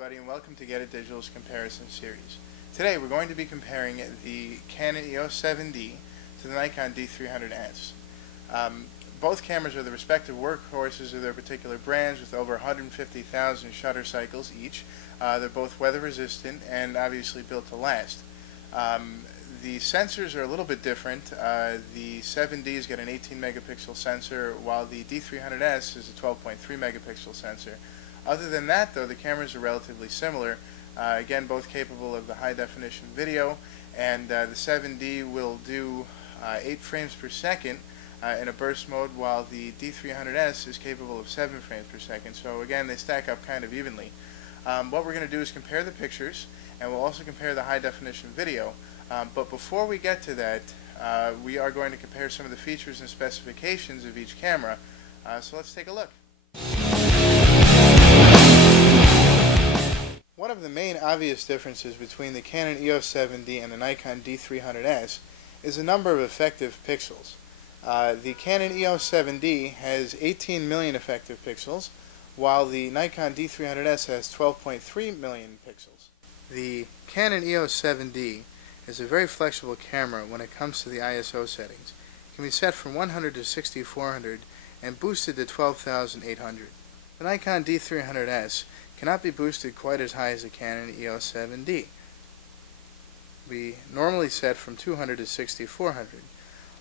everybody, and welcome to Get It Digital's comparison series. Today we're going to be comparing the Canon EOS 7D to the Nikon D300s. Both cameras are the respective workhorses of their particular brands with over 150,000 shutter cycles each. They're both weather resistant and obviously built to last. The sensors are a little bit different. The 7Ds get an 18 megapixel sensor while the D300s is a 12.3 megapixel sensor. Other than that, though, the cameras are relatively similar. Again, both capable of the high definition video, and the 7D will do 8 frames per second in a burst mode, while the D300s is capable of 7 frames per second. So again, they stack up kind of evenly. What we're going to do is compare the pictures, and we'll also compare the high definition video. But before we get to that, we are going to compare some of the features and specifications of each camera. So let's take a look. One of the main obvious differences between the Canon EOS 7D and the Nikon D300s is the number of effective pixels. The Canon EOS 7D has 18 million effective pixels, while the Nikon D300s has 12.3 million pixels. The Canon EOS 7D is a very flexible camera when it comes to the ISO settings. It can be set from 100 to 6400 and boosted to 12,800. The Nikon D300s cannot be boosted quite as high as the Canon EOS 7D. We normally set from 200 to 6400,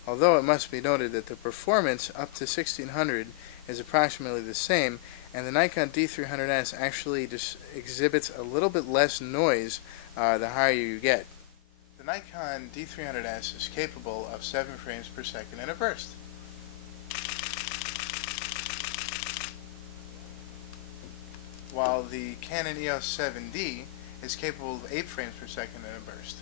although it must be noted that the performance up to 1600 is approximately the same, and the Nikon D300s actually just exhibits a little bit less noise the higher you get. The Nikon D300s is capable of 7 frames per second in a burst. While the Canon EOS 7D is capable of 8 frames per second in a burst.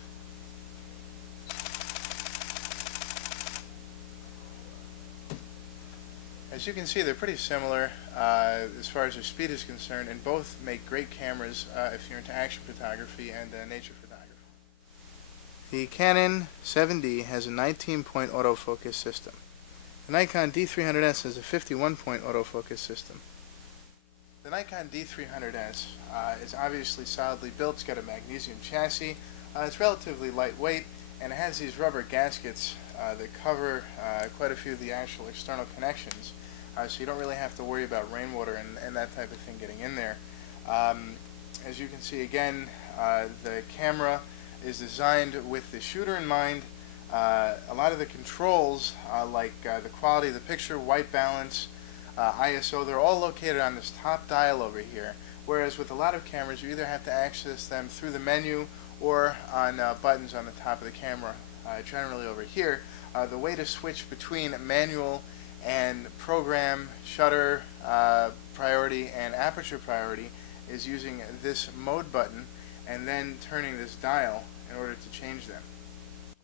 As you can see, they're pretty similar as far as their speed is concerned, and both make great cameras if you're into action photography and nature photography. The Canon 7D has a 19-point autofocus system. The Nikon D300s has a 51-point autofocus system. The Nikon D300s is obviously solidly built. It's got a magnesium chassis. It's relatively lightweight, and it has these rubber gaskets that cover quite a few of the actual external connections, so you don't really have to worry about rainwater and that type of thing getting in there. As you can see again, the camera is designed with the shooter in mind. A lot of the controls, like the quality of the picture, white balance, ISO, they're all located on this top dial over here, whereas with a lot of cameras you either have to access them through the menu or on buttons on the top of the camera, generally over here. The way to switch between manual and program, shutter priority, and aperture priority is using this mode button and then turning this dial in order to change them.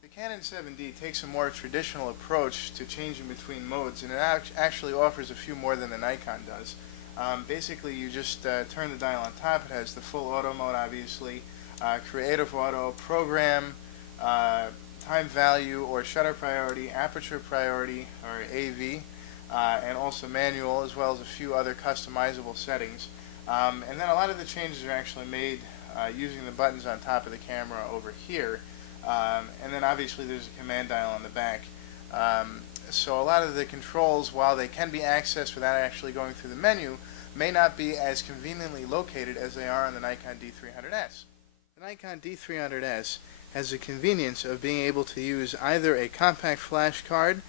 The Canon 7D takes a more traditional approach to changing between modes, and it actually offers a few more than the Nikon does. Basically, you just turn the dial on top. It has the full auto mode, obviously, creative auto, program, time value or shutter priority, aperture priority or AV, and also manual, as well as a few other customizable settings. And then a lot of the changes are actually made using the buttons on top of the camera over here. And then obviously there's a command dial on the back. So a lot of the controls, while they can be accessed without actually going through the menu, may not be as conveniently located as they are on the Nikon D300s. The Nikon D300s has the convenience of being able to use either a compact flash card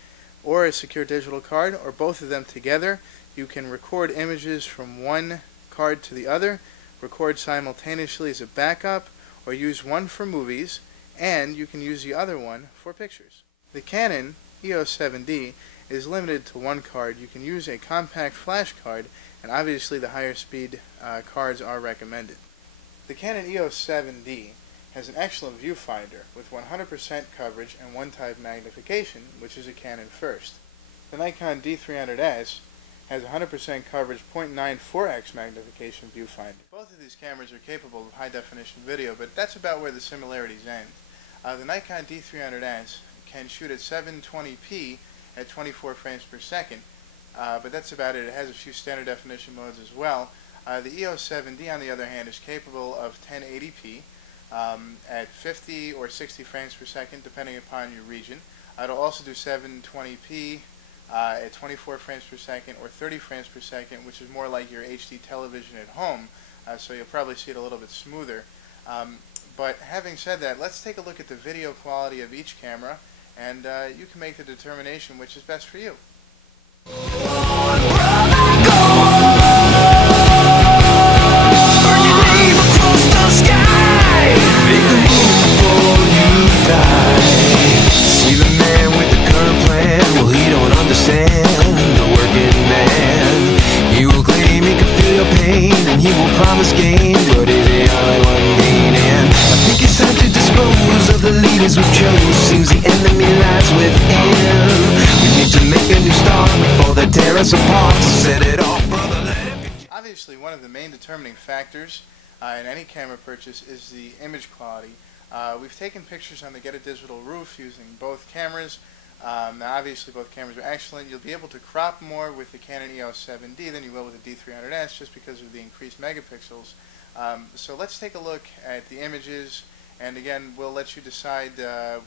or a secure digital card, or both of them together. You can record images from one card to the other, record simultaneously as a backup, or use one for movies, and you can use the other one for pictures. The Canon EOS 7D is limited to one card. You can use a compact flash card, and obviously the higher speed cards are recommended. The Canon EOS 7D has an excellent viewfinder with 100% coverage and one-type magnification, which is a Canon first. The Nikon D300s has 100% coverage 0.94x magnification viewfinder. Both of these cameras are capable of high-definition video, but that's about where the similarities end. The Nikon D300s can shoot at 720p at 24 frames per second, but that's about it. It has a few standard definition modes as well. The EOS 7D, on the other hand, is capable of 1080p at 50 or 60 frames per second, depending upon your region. It'll also do 720p at 24 frames per second or 30 frames per second, which is more like your HD television at home, so you'll probably see it a little bit smoother. But having said that, let's take a look at the video quality of each camera, and you can make the determination which is best for you. We've chose, seems the enemy lies within. We need to make a new start before they tear us apart. So set it off, brother. Obviously, one of the main determining factors in any camera purchase is the image quality. We've taken pictures on the getitdigital roof using both cameras. Now, obviously, both cameras are excellent. You'll be able to crop more with the Canon EOS 7D than you will with the D300s, just because of the increased megapixels. So let's take a look at the images. And again, we'll let you decide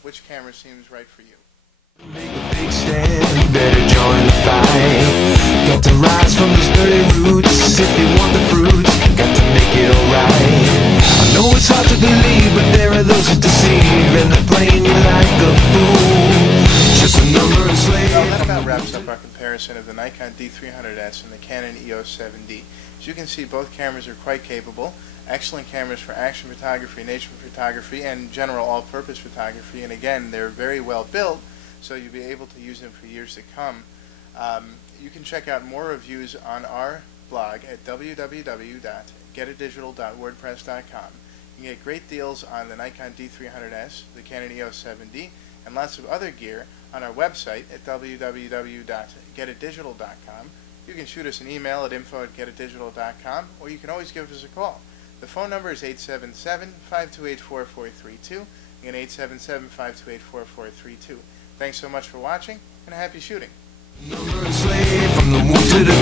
which camera seems right for you. Make a big stand, better join the fight. Got to rise from those dirty roots. If you want the fruits, got to make it alright. I know it's hard to believe, but there are those who deceive, and they're playing you like a fool. Just a number and slave. Well, that about wraps up our comparison of the Nikon D300s and the Canon EOS 7D. As you can see, both cameras are quite capable. Excellent cameras for action photography, nature photography, and general all-purpose photography. And again, they're very well built, so you'll be able to use them for years to come. You can check out more reviews on our blog at www.getitdigital.wordpress.com. You can get great deals on the Nikon D300s, the Canon EOS 7D, and lots of other gear on our website at www.getitdigital.com. You can shoot us an email at info@getitdigital.com, or you can always give us a call. The phone number is 877-528-4432, again 877-528-4432. Thanks so much for watching, and happy shooting. Number and slave, from the womb to the